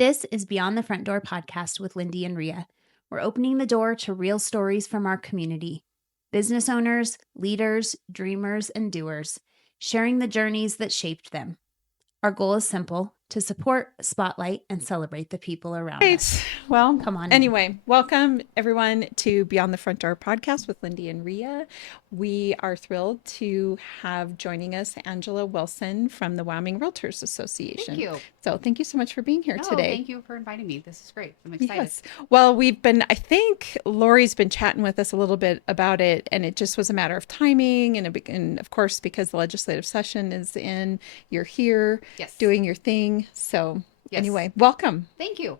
This is Beyond the Front Door podcast with Lindy and Rhea. We're opening the door to real stories from our community. Business owners, leaders, dreamers, and doers, sharing the journeys that shaped them. Our goal is simple: to support, spotlight, and celebrate the people around us. Right. Well, Come on in. anyway, welcome everyone to Beyond the Front Door podcast with Lindy and Rhea. We are thrilled to have joining us Angela Wilson from the Wyoming REALTORS Association. Thank you. So thank you so much for being here today. Thank you for inviting me. This is great. I'm excited. Yes. Well, I think Lori's been chatting with us a little bit about it, and it just was a matter of timing. And of course, because the legislative session is in, you're here doing your thing. So anyway, welcome. Thank you.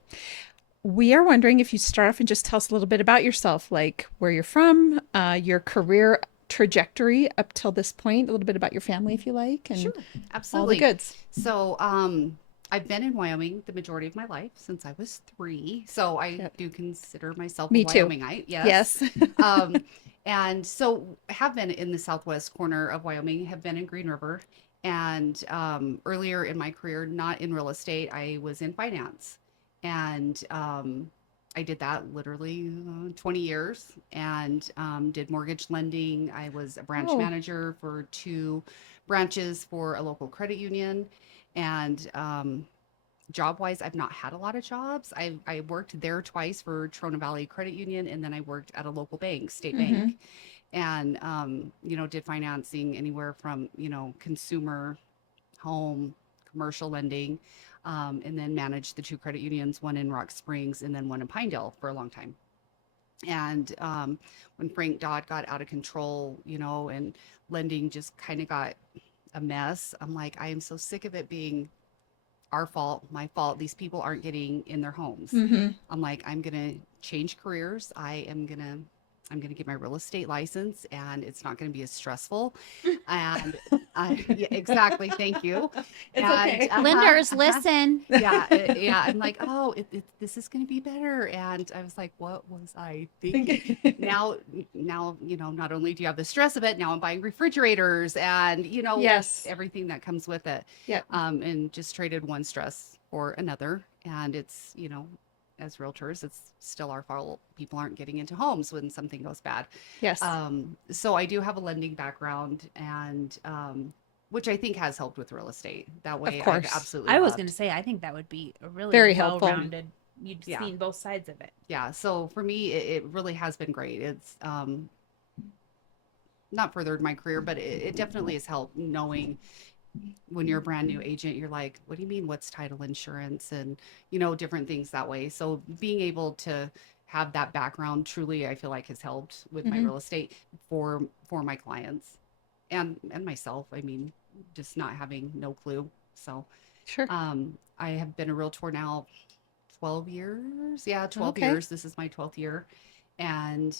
We are wondering if you start off and just tell us a little bit about yourself, like where you're from, your career trajectory up till this point, a little bit about your family, if you like, and Sure, absolutely. all the goods. So, I've been in Wyoming the majority of my life since I was 3. So I do consider myself Me a too. Wyomingite. Yes. And so have been in the southwest corner of Wyoming, have been in Green River. And earlier in my career, not in real estate, I was in finance. And I did that literally 20 years and did mortgage lending. I was a branch manager for 2 branches for a local credit union. And job-wise, I've not had a lot of jobs. I worked there twice for Trona Valley Credit Union, and then I worked at a local bank, state bank, and did financing anywhere from consumer, home, commercial lending, and then managed the 2 credit unions, one in Rock Springs and then one in Pinedale for a long time. And when Frank Dodd got out of control, and lending just kind of got a mess, I'm like, I am so sick of it being our fault, my fault. These people aren't getting in their homes. I'm like, I'm gonna change careers. I'm gonna get my real estate license, and it's not gonna be as stressful. And yeah, exactly. Thank you. It's okay. Lenders, listen. Yeah. I'm like, oh, this is gonna be better. And I was like, what was I thinking? Now, not only do you have the stress of it, now I'm buying refrigerators and everything that comes with it. Yep. And just traded one stress for another. And it's, as realtors, it's still our fault people aren't getting into homes when something goes bad. Yes. So I do have a lending background, and which I think has helped with real estate. That way, Of course. I've absolutely I was loved. going to say, I think that would be a really Very helpful. well-rounded. You've seen both sides of it. Yeah. So for me, it really has been great. It's not furthered my career, but it definitely has helped knowing when you're a brand new agent, you're like, what do you mean? What's title insurance? And, different things that way. So being able to have that background truly, I feel like has helped with my real estate for my clients and myself. I mean, just not having no clue. So, Sure. I have been a realtor now 12 years. Yeah, 12 Okay. years. This is my 12th year. And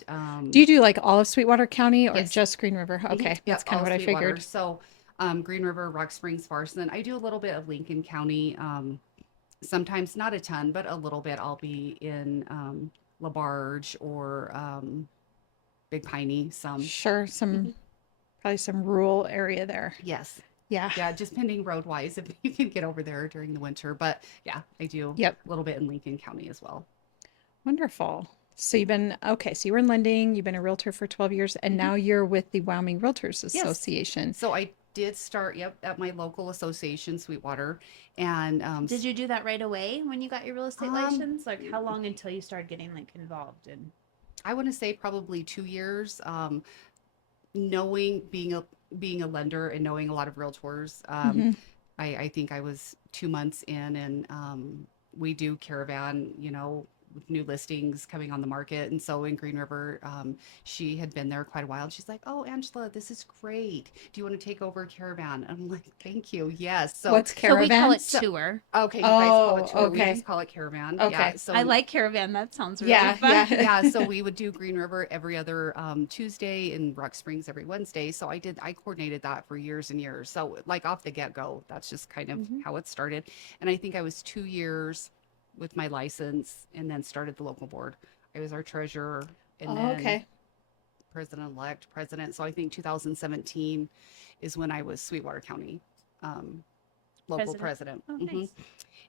Do you do like all of Sweetwater County or Yes. just Green River? Okay. That's kind of what I Sweetwater. figured. So Green River, Rock Springs, Farson. I do a little bit of Lincoln County. Sometimes not a ton, but a little bit. I'll be in LaBarge or Big Piney. Some. Sure. Probably some rural area there. Yes. Yeah. Yeah, just pending road wise if you can get over there during the winter. But yeah, I do Yep. a little bit in Lincoln County as well. Wonderful. So so you were in lending, you've been a realtor for 12 years, and now you're with the Wyoming REALTORS Association. So I did start, at my local association, Sweetwater. And Did you do that right away when you got your real estate license? Like, how long until you started getting involved in? I want to say probably 2 years. Knowing being a lender and knowing a lot of realtors, I think I was 2 months in, and we do caravan, with new listings coming on the market. And so in Green River, she had been there quite a while. And she's like, "Oh, Angela, this is great. Do you want to take over caravan?" I'm like, "Thank you. Yes." So What's caravan? So we call it tour. okay, you guys call it tour. Okay. We just call it caravan. Okay. Yeah, so I like caravan. That sounds really Yeah, fun. yeah. yeah, so we would do Green River every other Tuesday and Rock Springs every Wednesday. So I coordinated that for years and years. So like off the get-go, that's just kind of how it started. And I think I was 2 years with my license and then started the local board. I was our treasurer and then president. So I think 2017 is when I was Sweetwater County local president. Oh, nice.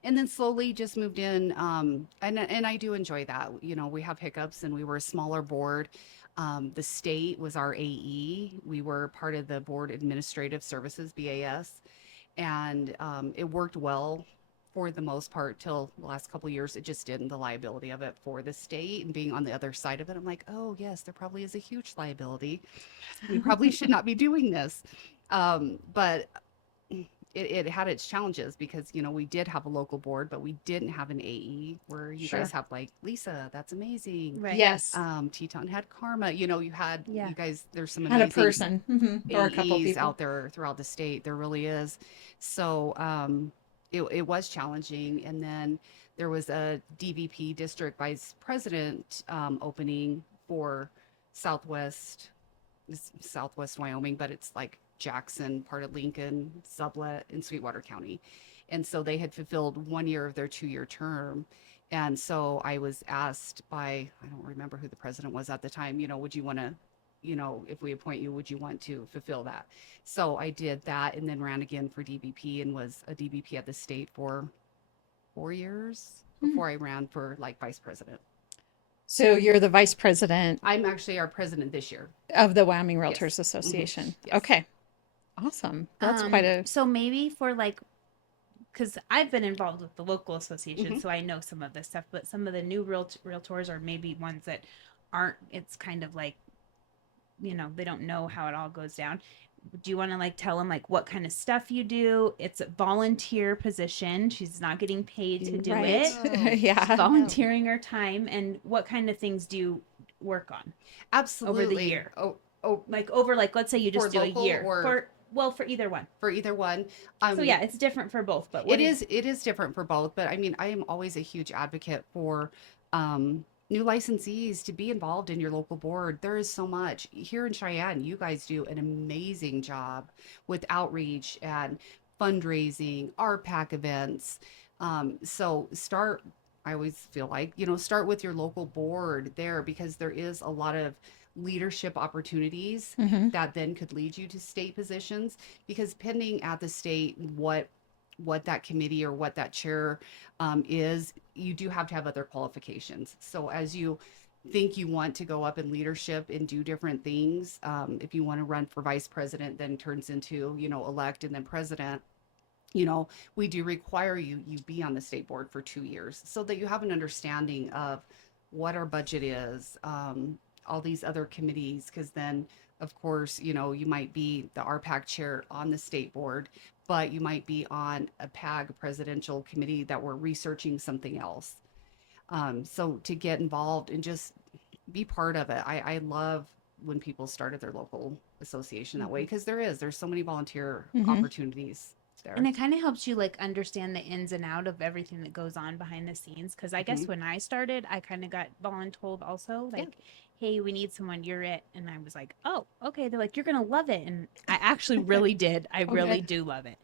And then slowly just moved in. And I do enjoy that. You know, we have hiccups and we were a smaller board. The state was our AE. We were part of the Board Administrative Services, BAS. And it worked well for the most part till the last couple of years. It just didn't. The liability of it for the state and being on the other side of it, I'm like, oh yes, there probably is a huge liability. We probably should not be doing this. But it had its challenges because, you know, we did have a local board, but we didn't have an AE where you guys have like Lisa, that's amazing. Right. Yes. Teton had Karma, you know, you had, you guys, there's some had amazing a person or a couple AEs people out there throughout the state. There really is. So, it was challenging. And then there was a DVP district vice president, opening for Southwest Wyoming, but it's like Jackson, part of Lincoln, Sublette, and Sweetwater County. And so they had fulfilled 1 year of their 2-year term. And so I was asked by, I don't remember who the president was at the time, you know, would you want to, you know, if we appoint you, would you want to fulfill that? So I did that and then ran again for DVP and was a DVP at the state for 4 years before I ran for like vice president. So you're the vice president. I'm actually our president this year. Of the Wyoming Realtors Association. Yes. Okay. Awesome. That's quite a... So maybe for like, because I've been involved with the local association, so I know some of this stuff, but some of the new realtors are maybe ones that aren't, it's kind of like, you know, they don't know how it all goes down. Do you want to like tell them like what kind of stuff you do? It's a volunteer position. She's not getting paid to do it. Yeah. She's volunteering her time. And what kind of things do you work on? Absolutely. Over the year. Like over, like, let's say you just do a year. Or for either one. For either one. So yeah, it's different for both. But it is different for both. But I mean, I am always a huge advocate for new licensees to be involved in your local board. There is so much here in Cheyenne. You guys do an amazing job with outreach and fundraising, RPAC events. So I always feel like, you know, start with your local board there because there is a lot of leadership opportunities that then could lead you to state positions, because pending at the state what that committee or what that chair is, you do have to have other qualifications. So as you think you want to go up in leadership and do different things, if you want to run for vice president, then turns into, you know, elect and then president, you know, we do require you be on the state board for 2 years so that you have an understanding of what our budget is, all these other committees, because then of course, you know, you might be the RPAC chair on the state board, but you might be on a PAG presidential committee that we're researching something else. So to get involved and just be part of it. I love when people started their local association that way, because there's so many volunteer opportunities there. And it kind of helps you like understand the ins and out of everything that goes on behind the scenes. Because I guess when I started, I kind of got voluntold also, like, hey, we need someone, you're it. And I was like, oh, okay. They're like, you're going to love it. And I actually really did. I really do love it.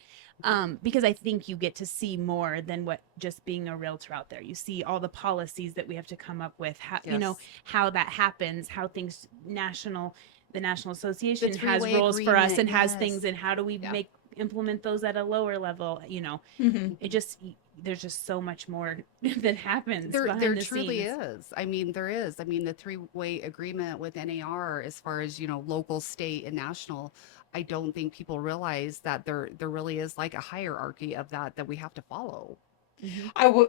Because I think you get to see more than what just being a realtor out there. You see all the policies that we have to come up with, how, you know, how that happens, how things the National Association has rules for us and has things, and how do we implement those at a lower level, you know. It just, there's just so much more that happens there truly is. I mean, there is. I mean, the 3-way agreement with NAR, as far as, you know, local, state, and national, I don't think people realize that there really is like a hierarchy of that we have to follow.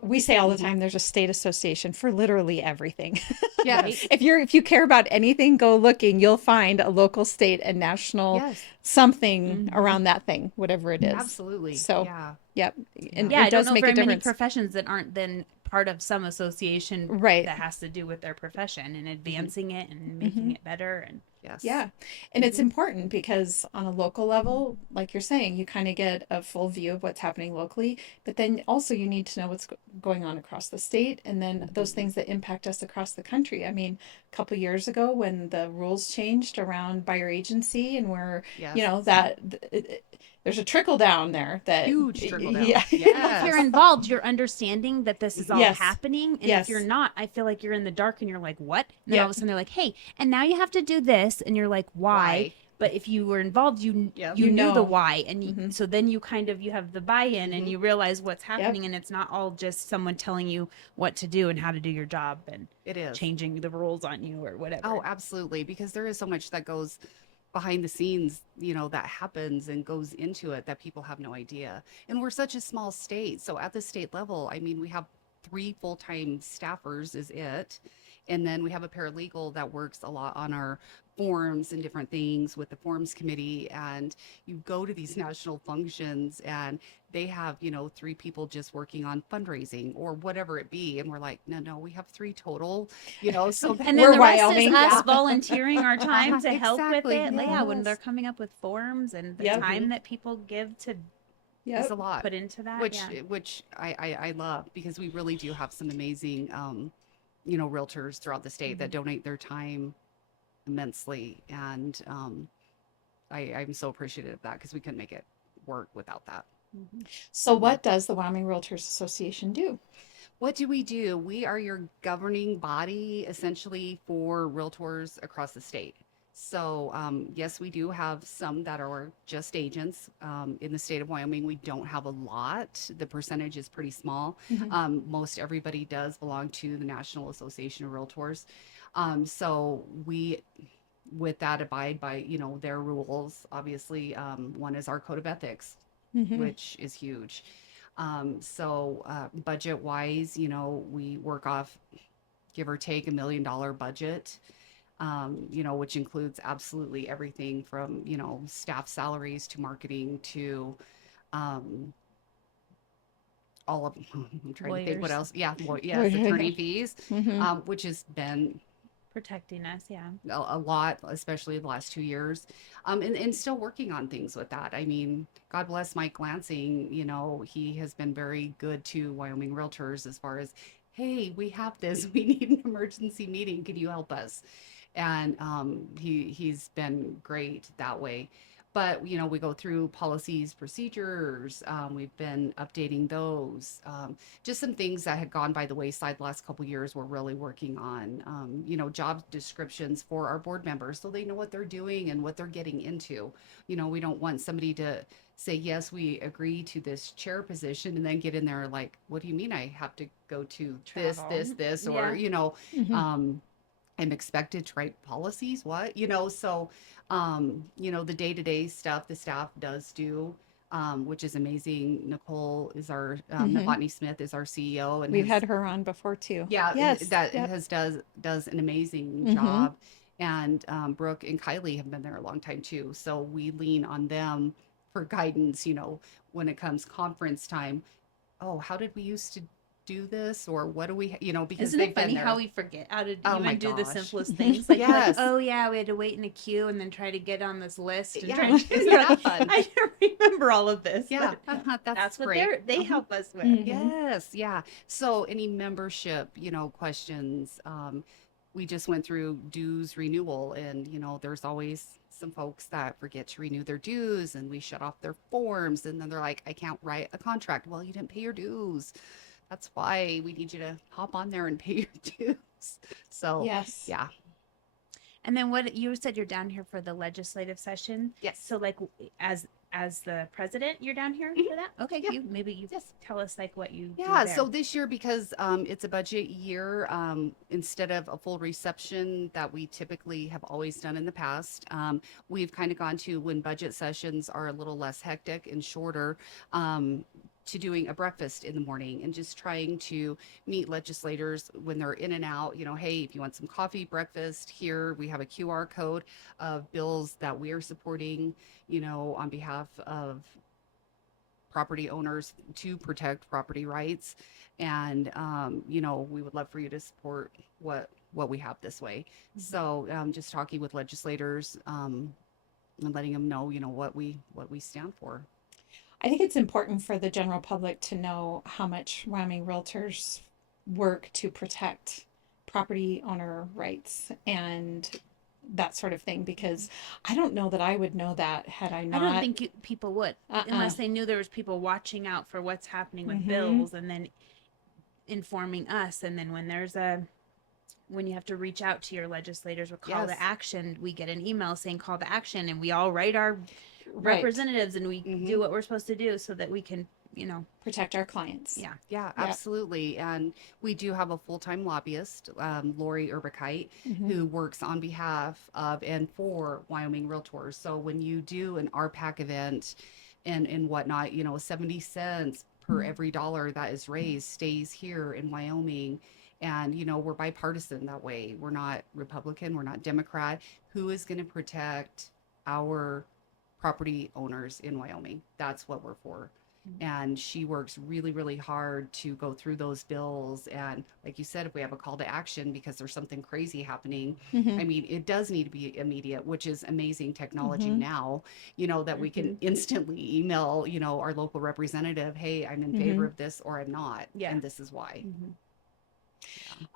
We say all the time, there's a state association for literally everything. Yes. If you care about anything, go looking, you'll find a local, state, and national something around that thing, whatever it is. Absolutely. So, yep. And I it does don't know make very a many difference. professions that aren't then part of some association that has to do with their profession and advancing it and making it better. And yeah. And it's important because on a local level, like you're saying, you kind of get a full view of what's happening locally, but then also you need to know what's going on across the state, and then those things that impact us across the country. I mean, a couple of years ago when the rules changed around buyer agency, and where, you know, that there's a trickle down there, that huge trickle down. If you're involved, you're understanding that this is all happening. And if you're not, I feel like you're in the dark and you're like, what? And then all of a sudden they're like, hey, and now you have to do this. And you're like, why? But if you were involved, you You knew the know. why, and so then you have the buy-in, and you realize what's happening, and it's not all just someone telling you what to do and how to do your job and It is. changing the rules on you or whatever. Oh, absolutely. Because there is so much that goes behind the scenes, that happens and goes into it that people have no idea. And we're such a small state. So at the state level, I mean, we have 3 full-time staffers is it. And then we have a paralegal that works a lot on our forms and different things with the forms committee. And you go to these national functions and they have, 3 people just working on fundraising or whatever it be. And we're like, no, we have 3 total, so and then We're the rest Wyoming. is us Yeah. volunteering our time to help with Exactly. it. Yeah, when Yes. they're coming up with forms and the Yep. time that people give to It's a lot. put into that. Which I love because we really do have some amazing realtors throughout the state that donate their time immensely, and I'm so appreciative of that because we couldn't make it work without that. So what does the Wyoming Realtors Association do? What do? We are your governing body essentially for realtors across the state. So, yes, we do have some that are just agents. In the state of Wyoming, we don't have a lot. The percentage is pretty small. Most everybody does belong to the National Association of Realtors. So we, with that, abide by, their rules. Obviously, one is our code of ethics, which is huge. Budget wise, we work off, give or take, $1 million budget. Which includes absolutely everything from, staff salaries to marketing to all of I'm trying to think what Lawyers. else. Yeah, yes, attorney fees, which has been Protecting us, a lot, especially the last 2 years, and still working on things with that. I mean, God bless Mike Lansing. He has been very good to Wyoming Realtors as far as, hey, we have this, we need an emergency meeting, can you help us? And he's been great that way. But we go through policies, procedures. We've been updating those. Just some things that had gone by the wayside the last couple of years. We're really working on. Job descriptions for our board members so they know what they're doing and what they're getting into. We don't want somebody to say, yes, we agree to this chair position, and then get in there like, what do you mean I have to go to Travel. this, or I'm expected to write policies. What? So, the day-to-day stuff the staff does do, which is amazing. Nicole is our, Novotny Smith is our CEO, and We've had her on before too. yeah, Yes. that Yep. does an amazing job. And Brooke and Kylie have been there a long time too. So we lean on them for guidance, when it comes conference time. Oh, how did we used to do this, or what do we, because Isn't they've it funny been there. how we forget how to Oh my even do the gosh. simplest things? Like, Yes. oh yeah, we had to wait in a queue and then try to get on this list and Yeah. try to do Yeah. that. I don't remember all of this. Yeah, but that's what great. they help us with. Yes, yeah. So any membership, questions, we just went through dues renewal, and there's always some folks that forget to renew their dues, and we shut off their forms, and then they're like, I can't write a contract. Well, you didn't pay your dues. That's why we need you to hop on there and pay your dues. So Yes. yeah. And then what you said, you're down here for the legislative session. Yes. So like as the president, you're down here for that? Okay. Yeah. Maybe Yes. tell us like what you do Yeah, there. so this year, because it's a budget year, instead of a full reception that we typically have always done in the past, we've kind of gone to, when budget sessions are a little less hectic and shorter, to doing a breakfast in the morning and just trying to meet legislators when they're in and out. Hey, if you want some coffee, breakfast, here we have a QR code of bills that we are supporting, on behalf of property owners to protect property rights. And we would love for you to support what we have this way. So just talking with legislators, and letting them know what we stand for. I think it's important for the general public to know how much Wyoming Realtors work to protect property owner rights and that sort of thing, because I don't know that I would know that had I not. I don't think people would, unless they knew there was people watching out for what's happening with bills and then informing us. And then when there's a when you have to reach out to your legislators with call Yes. to action, we get an email saying call to action, and we all write our Right. representatives, and we do what we're supposed to do so that we can, Protect our clients. yeah. Yeah, absolutely. And we do have a full-time lobbyist, Lori Urbicite, who works on behalf of and for Wyoming Realtors. So when you do an RPAC event and whatnot, 70 cents per every dollar that is raised stays here in Wyoming. And, we're bipartisan that way. We're not Republican, we're not Democrat. Who is going to protect our property owners in Wyoming? That's what we're for. And she works really, really hard to go through those bills. And like you said, if we have a call to action because there's something crazy happening, I mean, it does need to be immediate, which is amazing technology now, that we can instantly email, our local representative, hey, I'm in favor of this or I'm not. Yeah. And this is why.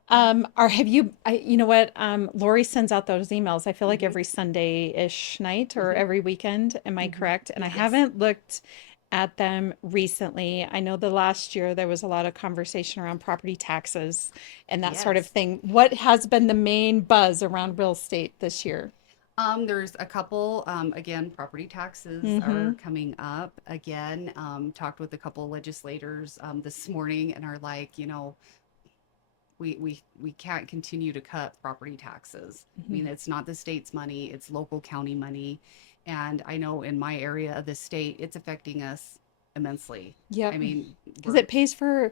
Have you, you know what, Lori sends out those emails, I feel like every Sunday-ish night or every weekend. Am I correct? And I haven't looked at them recently. I know the last year there was a lot of conversation around property taxes and that sort of Yes. thing. What has been the main buzz around real estate this year? There's a couple, again, property taxes are coming up again. Talked with a couple legislators this morning and are like, we can't continue to cut property taxes. I mean, it's not the state's money, it's local county money. And I know in my area of the state, it's affecting us immensely. Yeah. I mean, Because it pays for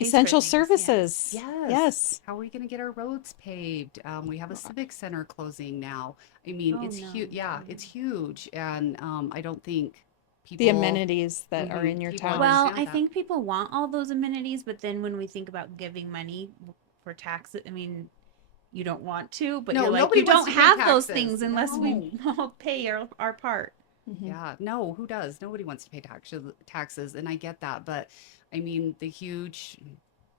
essential things, services. yes. Yes. How are we going to get our roads paved? We have a civic center closing now. I mean, it's huge. Yeah, it's huge. And I don't think people, The amenities that are in your people town. Well, understand I that. think people want all those amenities, but then when we think about giving money for taxes, I mean, you don't want to, but No, you're like, nobody you wants don't to pay have those taxes. things unless we No. all pay our part. Yeah, no, who does? Nobody wants to pay taxes, and I get that, but I mean, the huge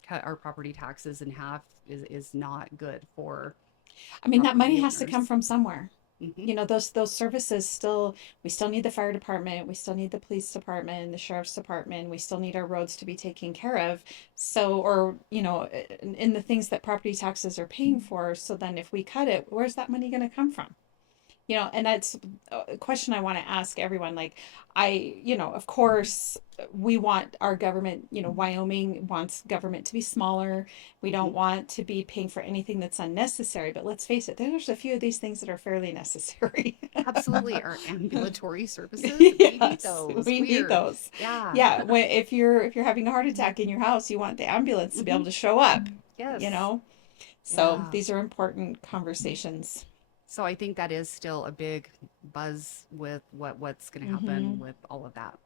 cut our property taxes in half is not good for I mean, that money property has to come owners. from somewhere. Mhm. Those services still, we still need the fire department, we still need the police department, the sheriff's department, we still need our roads to be taken care of. So, or, in the things that property taxes are paying for. So then if we cut it, where's that money going to come from? And that's a question I want to ask everyone. Like, of course, we want our government, Wyoming wants government to be smaller. We don't want to be paying for anything that's unnecessary. But let's face it, there's a few of these things that are fairly necessary. Absolutely, our ambulatory services, we need Yes, those. we need Weird. those. Yeah. Yeah, if you're having a heart attack in your house, you want the ambulance to be able to show up. Yes. So Yeah. these are important conversations. So I think that is still a big buzz with what's going to happen with all of that.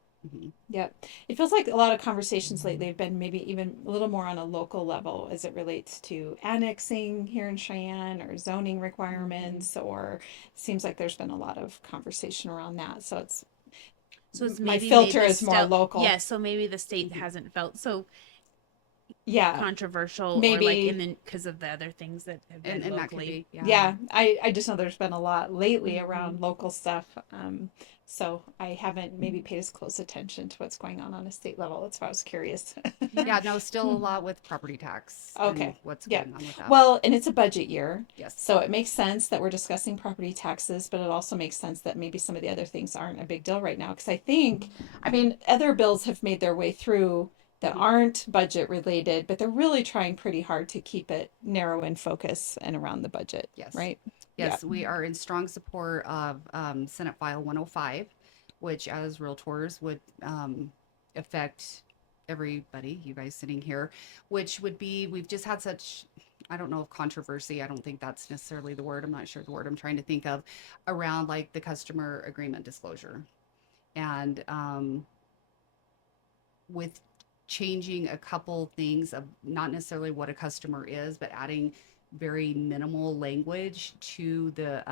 Yep. It feels like a lot of conversations lately have been maybe even a little more on a local level as it relates to annexing here in Cheyenne or zoning requirements, or it seems like there's been a lot of conversation around that. So it's my filter is more local. Yeah, so maybe the state hasn't felt so Yeah. controversial, Maybe. or like because of the other things that have been And that could locally. be, Yeah. I just know there's been a lot lately around local stuff. So I haven't maybe paid as close attention to what's going on a state level. That's why I was curious. Yeah, no, still a lot with property tax. Okay. And what's Yeah. going on with that? Well, and it's a budget year. Yes. So it makes sense that we're discussing property taxes, but it also makes sense that maybe some of the other things aren't a big deal right now. Because I mean, other bills have made their way through that aren't budget related, but they're really trying pretty hard to keep it narrow in focus and around the budget. Yes. Right? Yes, we are in strong support of Senate File 105, which as realtors would affect everybody, you guys sitting here, which would be, we've just had such, I don't know if controversy, I don't think that's necessarily the word, I'm not sure the word I'm trying to think of, around like the customer agreement disclosure. And with changing a couple things of not necessarily what a customer is, but adding very minimal language to the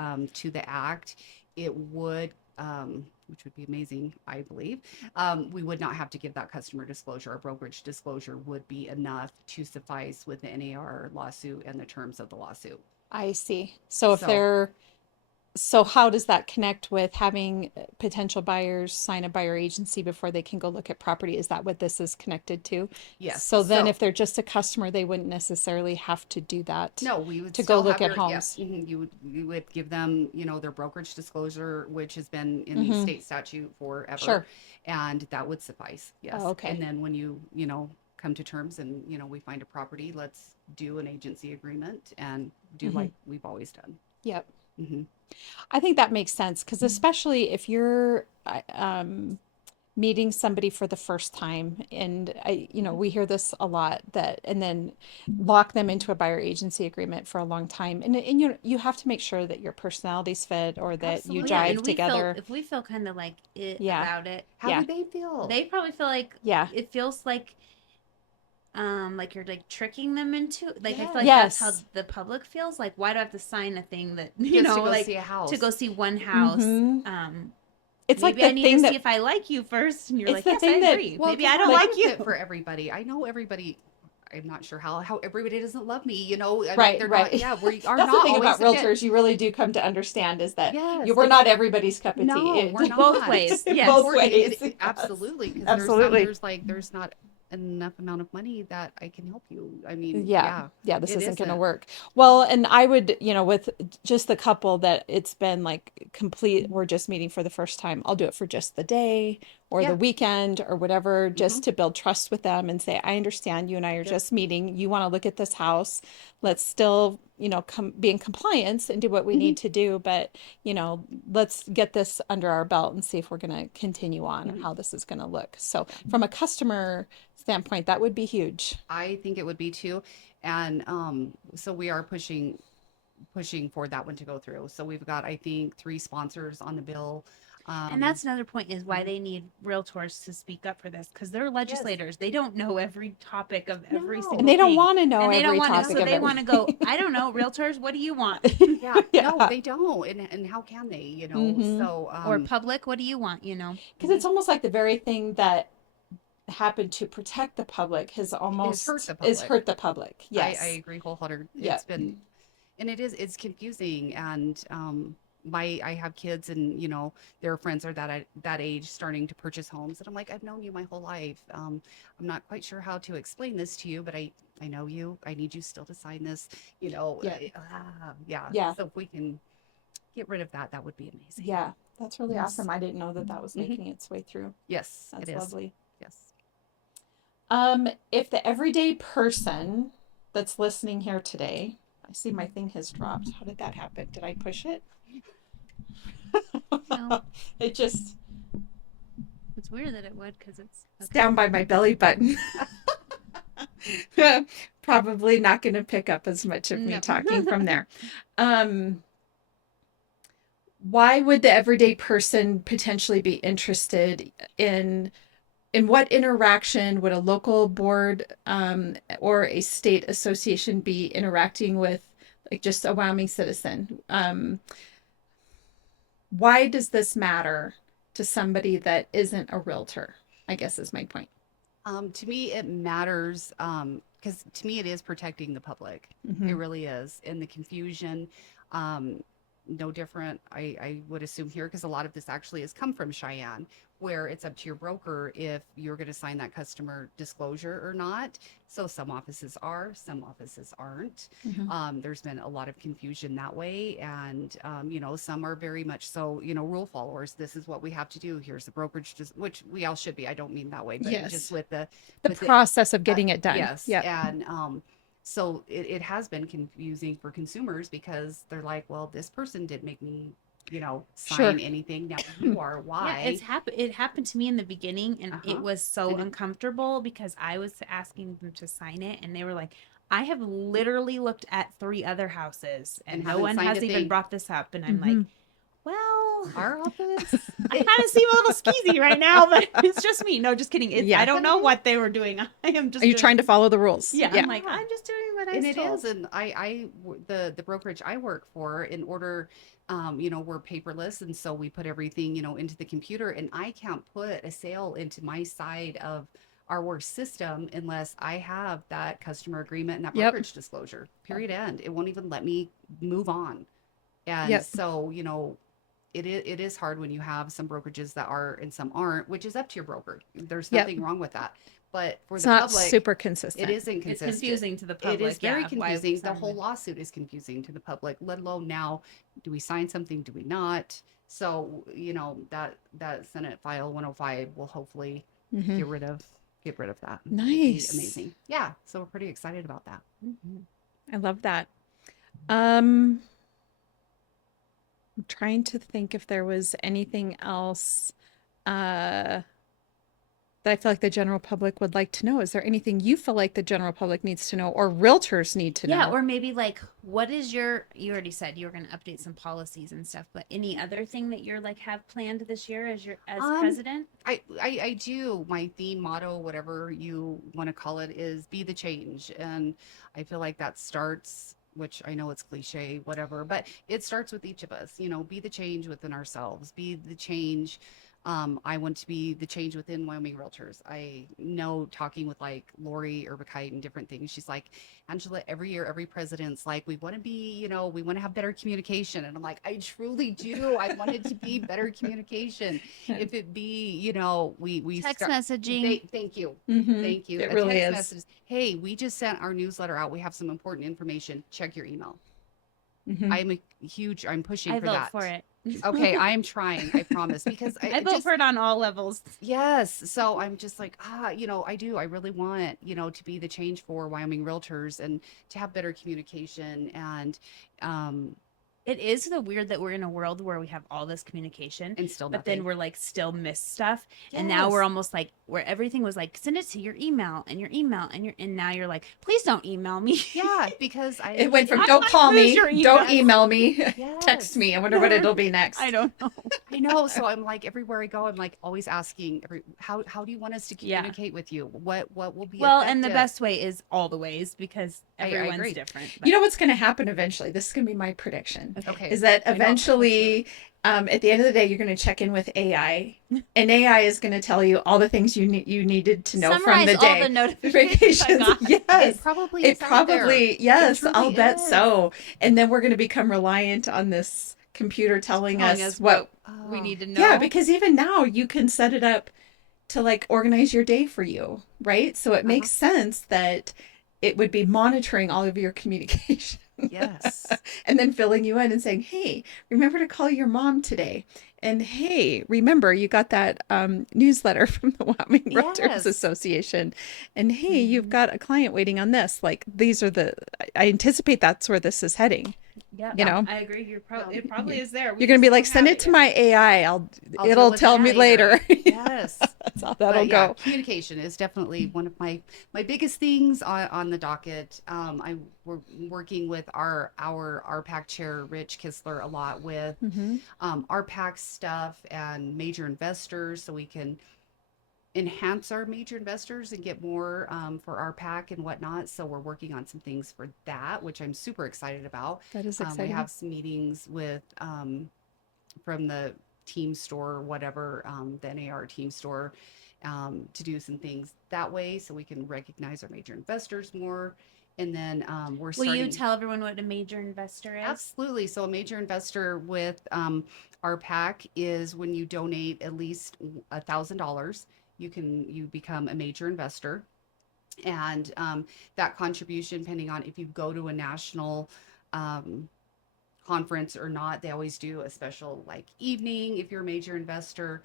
act, it would, which would be amazing, I believe. We would not have to give that customer disclosure. A brokerage disclosure would be enough to suffice with the NAR lawsuit and the terms of the lawsuit. I see. So if they're So how does that connect with having potential buyers sign a buyer agency before they can go look at property? Is that what this is connected to? Yes. So then if they're just a customer, they wouldn't necessarily have to do that No, we would to go still look have at your, yeah, homes. you would give them, their brokerage disclosure, which has been in the Mm-hmm. state statute forever, Sure. and that would suffice. Oh, Yes. And okay. then when come to terms and, we find a property, let's do an agency agreement and do Mm-hmm. like we've always done. Yep. Hmm. I think that makes sense because especially if you're meeting somebody for the first time, and we hear this a lot, that and then lock them into a buyer agency agreement for a long time, and you have to make sure that your personalities fit or that you Absolutely. Yeah, jive and together. if we feel kind of like it Yeah. about it, How Yeah. do they feel? they probably feel like Yeah. it feels like you're like tricking them into, like, I feel like Yes. that's how Yes. the public feels. Like, why do I have to sign a thing that Just to go like see a house. to go see one house? Mm-hmm. It's like Maybe I the need to thing see that if I like you first, and you're it's like, the yes, I thing that agree. Well, Maybe I 'cause don't we're like not you. fit for everybody. I know everybody. I'm not sure how everybody doesn't love me. I mean, right, they're right. not. Yeah, we are That's the not thing always about a fit. realtors, you really do come to understand is that Yes, we're not everybody's cup of tea. no, we're not. Both ways, yes. Both Unfortunately, ways. Yes. absolutely, because Absolutely. there's not enough amount of money that I can help you. I mean, Yeah. yeah, Yeah, this it isn't going to isn't. work. Well, and I would, with just the couple that it's been like complete, we're just meeting for the first time. I'll do it for just the day or the Yeah. weekend or whatever, Hmm. just to build trust with them and say, I understand you and I are Yep. just meeting. You want to look at this house. Let's still, be in compliance and do what we Hmm. need to do. But, let's get this under our belt and see if we're going to continue on or Hmm. how this is going to look. So from a customer standpoint, that would be huge. I think it would be too, and so we are pushing for that one to go through. So we've got, I think, 3 sponsors on the bill. And that's another point, is why they need realtors to speak up for this, because they're Yes. legislators. They don't know every topic of every No. single And they don't thing. want to know And they don't every want to, topic so of they want to go, everything. I don't know, realtors, what do you want? Yeah, no, Yeah. they don't, and how can they? Mhm. So Or public, what do you want? Because it's almost like the very thing that happened to protect the public has is almost hurt the is public. hurt the public. I Yes. agree wholeheartedly. Yeah. It's been, and it's confusing, and I have kids, and their friends are that age, starting to purchase homes, and I'm like, I've known you my whole life. I'm not quite sure how to explain this to you, but I know you. I need you still to sign this. Yeah. Yeah. Yeah. So if we can get rid of that, that would be amazing. Yeah. That's really Yes. awesome. I didn't know that was Mhm. making its way through. Yes, That's it is. lovely. Yes. If the everyday person that's listening here today, I see my thing has dropped. How did that happen? Did I push it? No. It just It's weird that it would, because it's down by my belly button. Probably not going to pick up as much of me No. talking from there. Why would the everyday person potentially be interested in what interaction would a local board or a state association be interacting with, like, just a Wyoming citizen? Why does this matter to somebody that isn't a realtor, I guess is my point. To me, it matters, because to me, it is protecting the public. It Mhm. really is. And the confusion, no different, I would assume here, because a lot of this actually has come from Cheyenne, where it's up to your broker if you're going to sign that customer disclosure or not. So some offices are, some offices aren't. Mhm. There's been a lot of confusion that way. And, some are very much so, rule followers. This is what we have to do. Here's the brokerage, which we all should be. I don't mean that way, but Yes. just with The with process of getting it done. yes. Yeah. And so it has been confusing for consumers, because they're like, well, this person didn't make me, Sure. sign anything. Now you are. Yeah, Why? it happened to me in the beginning, and Uh-huh. it was so And uncomfortable, because I was asking them to sign it, and they were like, I have literally looked at 3 other houses, and And no haven't one signed has a even thing. brought this up. And I'm like, Mhm. well, Our office. I kind of seem a little skeezy right now, but it's just me. No, just kidding. Yeah. I don't know what they were doing. I am just Are you doing, trying to follow the rules? yeah, Yeah. I'm like, I'm just doing what I And was it told. is, and the brokerage I work for, in order, we're paperless, and so we put everything, into the computer, and I can't put a sale into my side of our system unless I have that customer agreement and that Yep. brokerage disclosure. Period. End. It won't even let me move on. And so, it is hard when you have some brokerages that are and some aren't, which is up to your broker. There's nothing wrong with that. But for It's the not public, super consistent. it isn't consistent. It's confusing to the It is public. very Why confusing. we The sign whole it. lawsuit is confusing to the public, let alone now, do we sign something? Do we not? So, that Senate File 105 will hopefully get rid of that. It'd be Nice. amazing. Yeah. So we're pretty excited about that. I love that. I'm trying to think if there was anything else that I feel like the general public would like to know. Is there anything you feel like the general public needs to know or realtors need to know? Yeah, or maybe like, what is you already said you were going to update some policies and stuff, but any other thing that you're like have planned this year as president? I do. My theme motto, whatever you want to call it, is be the change. And I feel like that starts, which I know it's cliche, whatever, but it starts with each of us, be the change within ourselves, be the change. I want to be the change within Wyoming Realtors. I know, talking with like Lori Urbikite and different things, she's like, Angela, every year, every president's like, we want to be, we want to have better communication. And I'm like, I truly do. I want it to be better communication. If it be, we Text messaging. Thank you. Mm-hmm. Thank you. It really is. Message. Hey, we just sent our newsletter out. We have some important information. Check your email. Mm-hmm. I'm pushing for that. I vote for it. Okay, I am trying, I promise, because I vote for it on all levels. Yes. So I'm just like, I really want, to be the change for Wyoming Realtors and to have better communication. And it is the weird that we're in a world where we have all this communication and still but then we're like still miss stuff. Yes. And now we're almost like where everything was like, send it to your email and now you're like, please don't email me. Yeah, because it went from don't call me, don't email me, yes. Text me. I wonder what it'll be next. I don't know. I know. So I'm like, everywhere I go, I'm like always asking how do you want us to communicate with you? What will be well effective? And the best way is all the ways, because everyone's different. But... You know what's going to happen eventually? This is going to be my prediction. Okay. Is that eventually at the end of the day, you're going to check in with AI, and AI is going to tell you all the things you needed to know from the day. All the notifications. Yes, it probably yes, I'll bet so. And then we're going to become reliant on this computer telling us what we need to know. Yeah, because even now you can set it up to like organize your day for you, right? So it makes sense that it would be monitoring all of your communication. Yes. And then filling you in and saying, hey, remember to call your mom today. And hey, remember you got that newsletter from the Wyoming Realtors Association. And hey, you've got a client waiting on this. Like I anticipate that's where this is heading. Yeah, I agree. It probably is there. You're going to be like, send it to my AI. It'll tell me later. Yes. That's how that'll go. Communication is definitely one of my biggest things on the docket. We're working with our RPAC chair, Rich Kistler, a lot with RPAC stuff and major investors, so we can enhance our major investors and get more for our pack and whatnot. So we're working on some things for that, which I'm super excited about. That is exciting. We have some meetings with from the team store, whatever, the NAR team store, to do some things that way so we can recognize our major investors more. And then we're starting... Will you tell everyone what a major investor is? Absolutely. So a major investor with our pack is when you donate at least $1,000, you become a major investor. And that contribution, depending on if you go to a national conference or not, they always do a special like evening if you're a major investor.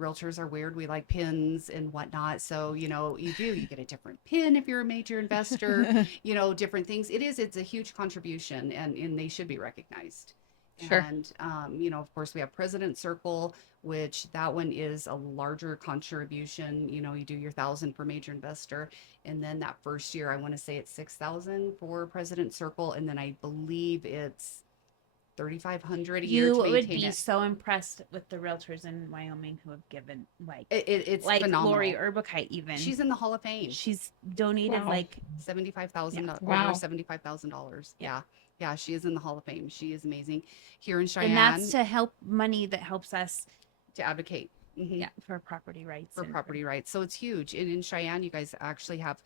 Realtors are weird. We like pins and whatnot. So, you get a different pin if you're a major investor, different things. It's a huge contribution and they should be recognized. Sure. And, of course we have President Circle, which that one is a larger contribution. You do your 1,000 for major investor. And then that first year, I want to say it's 6,000 for President Circle. And then I believe it's 3,500 a year to maintain it. You would be so impressed with the realtors in Wyoming who have given it's like phenomenal. Lori Urbikite even. She's in the Hall of Fame. She's donated like $75,000 over $75,000. Yeah, she is in the Hall of Fame. She is amazing. Here in Cheyenne. And that's to help money that helps us to advocate. Yeah, for property rights. Rights. So it's huge. And in Cheyenne, you guys actually have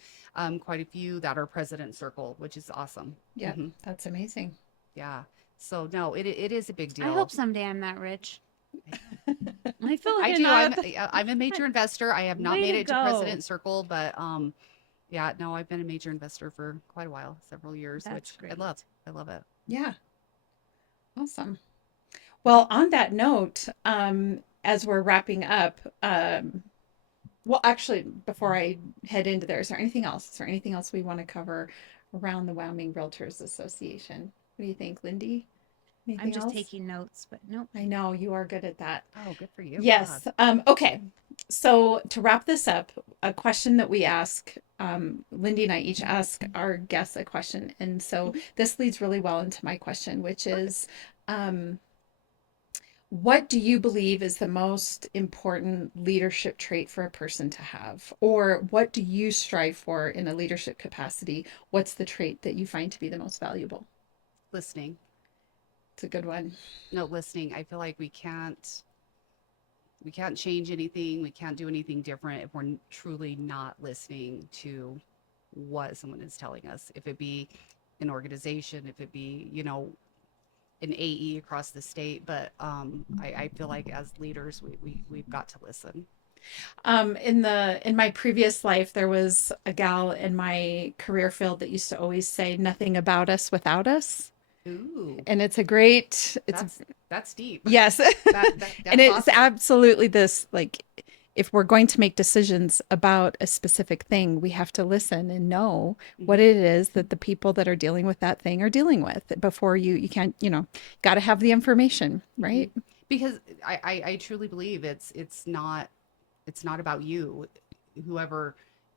quite a few that are President Circle, which is awesome. Yeah, that's amazing. Yeah. So no, it is a big deal. I hope someday I'm that rich. I feel like I I'm do. not. I'm a major investor. I have not Way made to it to go. President Circle, but yeah, no, I've been a major investor for quite a while, several years, That's which great. I love. I love it. Yeah. Awesome. Well, on that note, as we're wrapping up, well, actually, before I head into there, is there anything else? Is there anything else we want to cover around the Wyoming Realtors Association? What do you think, Lindy? I'm Anything just else? taking notes, but nope. I know you are good at that. Oh, good for you. Yes. Okay. So to wrap this up, a question that we ask, Lindy and I each ask our guests a question. And so this leads really well into my question, which is, what do you believe is the most important leadership trait for a person to have? Or what do you strive for in a leadership capacity? What's the trait that you find to be the most valuable? Listening. It's a good one. No, listening. I feel like we can't change anything. We can't do anything different if we're truly not listening to what someone is telling us. If it be an organization, if it be, an AE across the state. But I feel like as leaders, we've got to listen. In my previous life, there was a gal in my career field that used to always say, "Nothing about us without us." Ooh, And it's a great, that's deep. yes. That's And it's awesome. absolutely this, like, if we're going to make decisions about a specific thing, we have to listen and know what it is that the people that are dealing with that thing are dealing with before you can't, got to have the information, right? Because I truly believe it's not about you, whoever,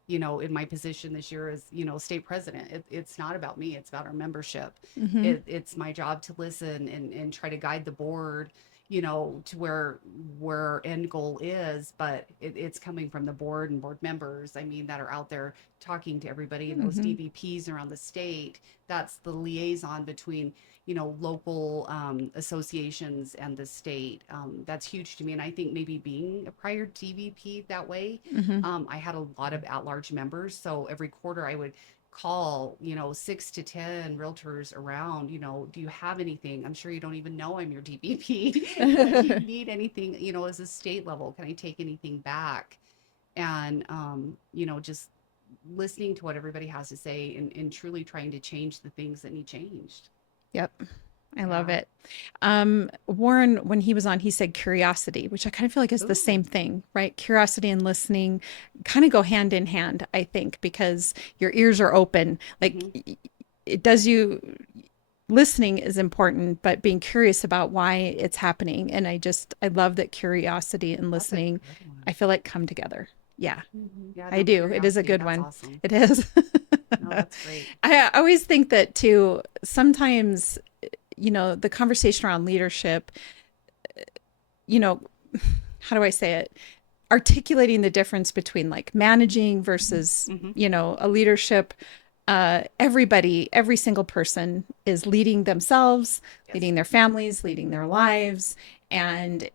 in my position this year as, state president. It's not about me. It's about our membership. It's my job to listen and try to guide the board, to where our end goal is. But it's coming from the board and board members, I mean, that are out there talking to everybody, and those DVPs around the state. That's the liaison between, local associations and the state. That's huge to me. And I think maybe being a prior DVP that way, I had a lot of at-large members. So every quarter I would call, 6 to 10 realtors around, do you have anything? I'm sure you don't even know I'm your DVP. Do you need anything, as a state level? Can I take anything back? And, just listening to what everybody has to say, and truly trying to change the things that need changed. Yep. I love it. Warren, when he was on, he said curiosity, which I kind of feel like is the same thing, right? Curiosity and listening kind of go hand in hand, I think, because your ears are open. Like it does listening is important, but being curious about why it's happening. And I love that curiosity and listening, I feel like come together. Yeah, Yeah, I do. It is a good one. Awesome. It is. No, that's great. I always think that too, sometimes, the conversation around leadership, how do I say it? Articulating the difference between like managing versus, a leadership. Every single person is leading themselves, leading their families, leading their lives, and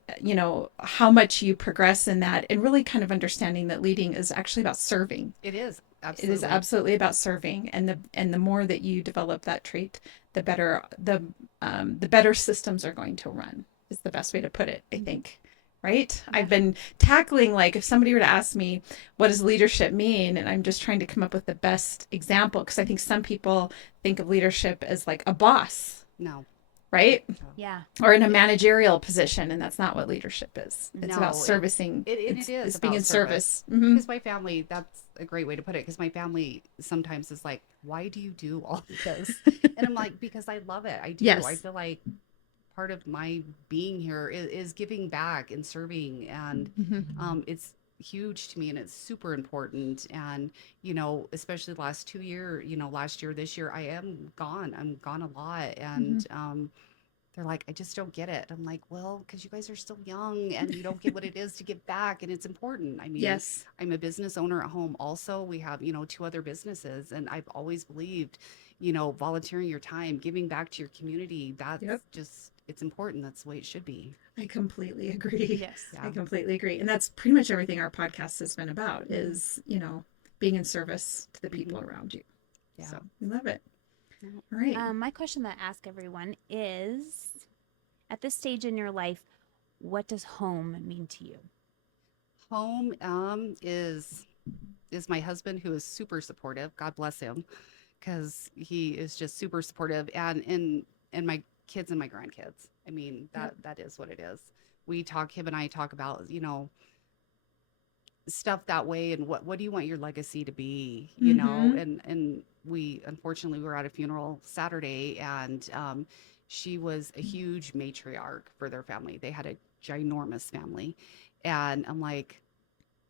how much you progress in that, and really kind of understanding that leading is actually about serving. It is absolutely. It is absolutely about serving, and the more that you develop that trait, the better the better systems are going to run. Is the best way to put it, I think. Right? Yeah. I've been tackling, like, if somebody were to ask me, what does leadership mean? And I'm just trying to come up with the best example, because I think some people think of leadership as like a boss. No. Right? Yeah. Or in a managerial position, and that's not what leadership is. It's about servicing. It's being in service. Because my family, that's a great way to put it, because my family sometimes is like, why do you do all this? And I'm like, because I love it. I do. Yes. I feel like part of my being here is giving back and serving, and it's huge to me, and it's super important. And especially the last 2 years, last year, this year, I'm gone a lot. And they're like, I just don't get it. I'm like, well, because you guys are still young and you don't get what it is to give back, and it's important. I mean, yes, I'm a business owner at home also. We have 2 other businesses, and I've always believed volunteering your time, giving back to your community, that's just, it's important. That's the way it should be. I completely agree. Yes. Yeah. I completely agree. And that's pretty much everything our podcast has been about, is, being in service to the people around you. Yeah. So we love it. All right. My question that I ask everyone is, at this stage in your life, what does home mean to you? Home is my husband, who is super supportive. God bless him, because he is just super supportive, and my kids and my grandkids. I mean, that is what it is. Him and I talk about, stuff that way, and what do you want your legacy to be, and we unfortunately were at a funeral Saturday, and she was a huge matriarch for their family. They had a ginormous family, and I'm like,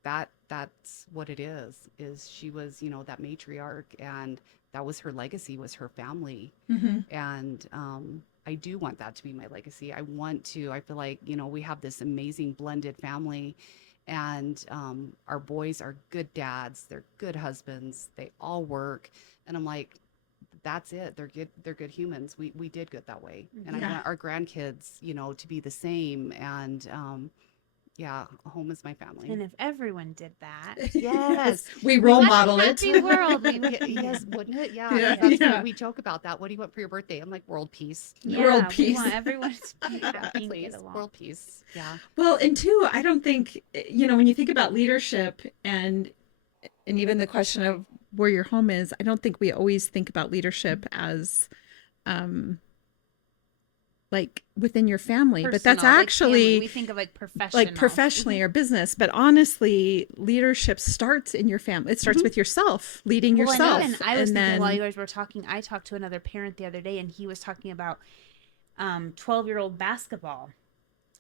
that's what it is she was, that matriarch, and that was her legacy, was her family. And I do want that to be my legacy. I feel like, we have this amazing blended family, and our boys are good dads, they're good husbands, they all work, and I'm like, that's it. They're good humans. We did good that way. And I want our grandkids, to be the same. And yeah, home is my family. And if everyone did that, Yes. we role what model a it. happy world. Yes, wouldn't it? Yeah. Yeah, That's yeah. what we joke about that. What do you want for your birthday? I'm like, world peace. World We peace. want everyone to be happy and Please, get along. world peace. Yeah. Well, and two, I don't think, when you think about leadership and even the question of where your home is, I don't think we always think about leadership as like within your family, but that's Personal, like actually family. We think of like professional. like professionally or business, but honestly, leadership starts in your family. It starts with yourself, leading Well, yourself. and even I was thinking while you guys were talking, I talked to another parent the other day, and he was talking about 12-year-old basketball.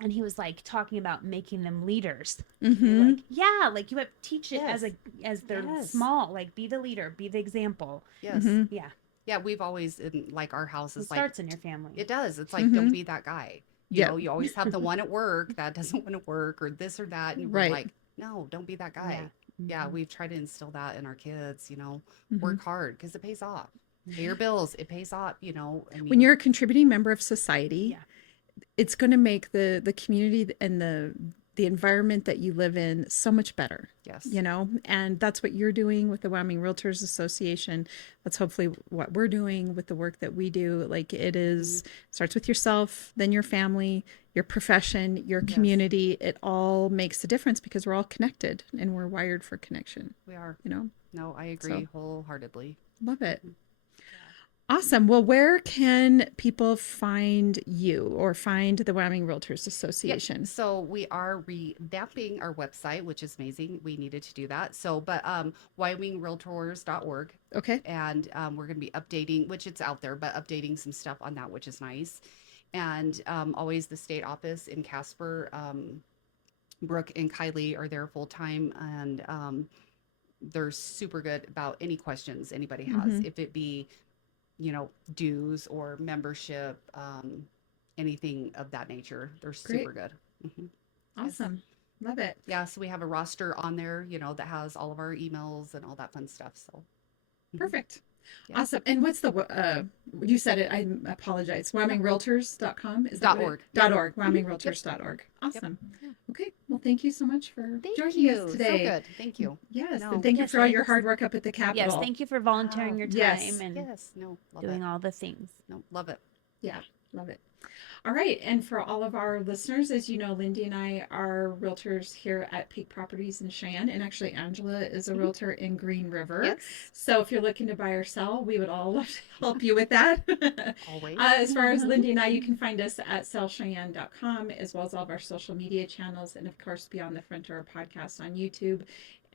And he was like talking about making them leaders. Like, yeah, like you have to teach it as they're small. Like, be the leader, be the example. Yes. Yeah. Yeah. We've always, in like our house is It like, starts in your family. it does. It's like, don't be that guy. You Yep. know, you always have the one at work that doesn't want to work, or this or that. And we're Right. like, no, don't be that guy. Yeah. We've tried to instill that in our kids, work hard, because it pays off. Pay your bills. It pays off, I mean, When you're a contributing member of society, it's going to make the community and the environment that you live in so much better. Yes. And that's what you're doing with the Wyoming Realtors Association. That's hopefully what we're doing with the work that we do. Like, it is starts with yourself, then your family, your profession, your community. It all makes a difference because we're all connected and we're wired for connection. We are. No, I agree wholeheartedly. love it. Awesome. Well, where can people find you or find the Wyoming Realtors Association? So we are revamping our website, which is amazing. We needed to do that. So, but WyomingRealtors.org. Okay. And we're going to be updating, which it's out there, but updating some stuff on that, which is nice. And always the state office in Casper, Brooke and Kylie are there full time, and they're super good about any questions anybody has, if it be dues or membership, anything of that nature. They're super good. Awesome. Love it. Yeah. So we have a roster on there, that has all of our emails and all that fun stuff. So perfect. Awesome. And what's the, you said it, I apologize. WyomingRealtors.com? Is that .org. .org. WyomingRealtors.org. Awesome. Okay. Well, thank you so much for joining us today. So good. Thank you. Yes. And thank you for all your hard work up at the Capitol. Yes. Thank you for volunteering your time and doing all the things. Love it. Yeah. Love it. All right. And for all of our listeners, as you know, Lindy and I are realtors here at Peak Properties in Cheyenne. And actually, Angela is a realtor in Green River. Yes. So if you're looking to buy or sell, we would all love to help you with that. Always. As far as Lindy and I, you can find us at sellcheyenne.com, as well as all of our social media channels. And of course, Beyond the Front Door podcast on YouTube,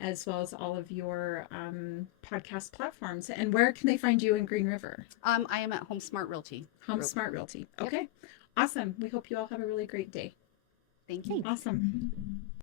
as well as all of your podcast platforms. And where can they find you in Green River? I am at Home Smart Realty. Home Smart Realty. Okay. Awesome. We hope you all have a really great day. Thank you. Awesome.